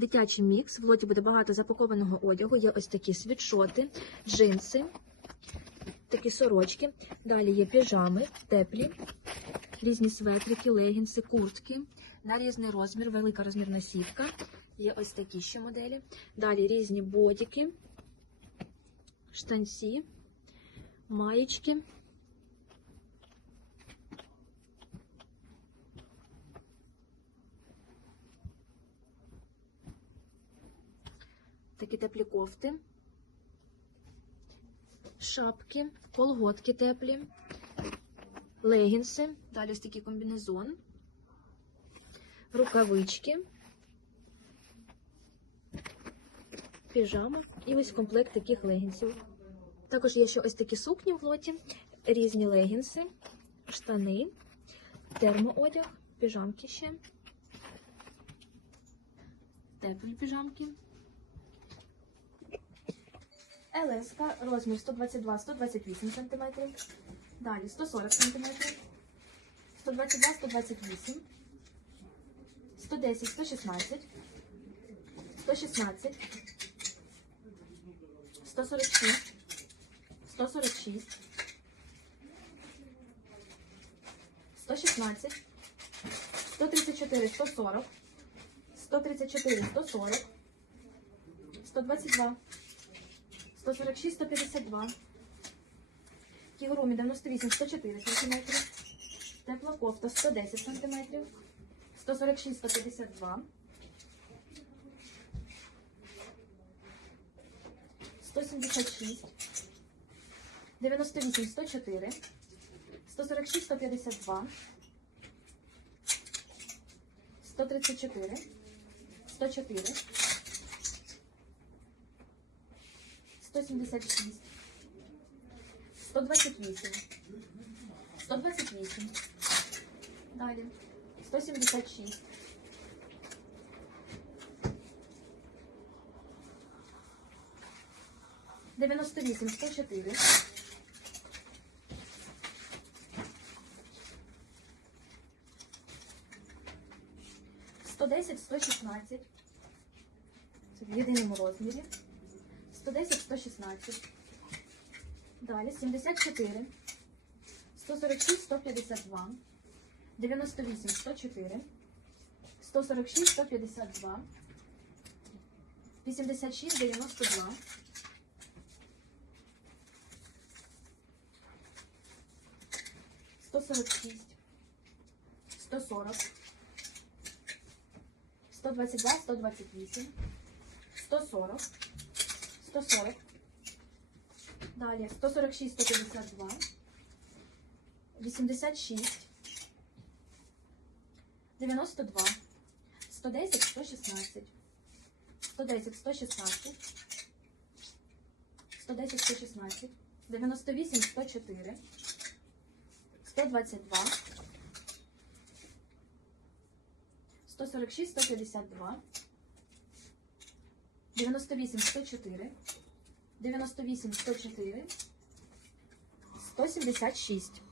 Дитячий мікс. В лоті буде багато запакованого одягу. Є ось такі світшоти, джинси, такі сорочки. Далі є піжами, теплі, різні светрики, легінси, куртки. На різний розмір, велика розмірна сітка. Є ось такі ще моделі. Далі різні бодіки, штанці, маєчки. Такі теплі кофти, шапки, колготки теплі, легінси, далі ось такий комбінезон, рукавички, піжама і ось комплект таких легінсів. Також є ще ось такі сукні в лоті, різні легінси, штани, термоодяг, піжамки ще, теплі піжамки. Елеска, розмір 122-128 см. Далі 140 см. 122-128. 110-116. 116. 146. 146. 116. 134, 140. 134, 140. 122. 146, 152. Кігурумі 98, 104 см. Тепла кофта 110 см. 146, 152. 176. 98, 104. 146, 152. 134. 104. 176, 128, 128, далі. 176, 98, 104, 110, 116, це в єдиному розмірі. 110, 116. Далі 74, 146, 152, 98, 104, 146, 152, 86, 92, 146, 140, 122, 128, 140, 140. Далі 146, 152, 86, 92, 110, 116, 110, 116, 110, 116, 98, 104, 122, 146, 152, 98, 104, 98, 104, 176.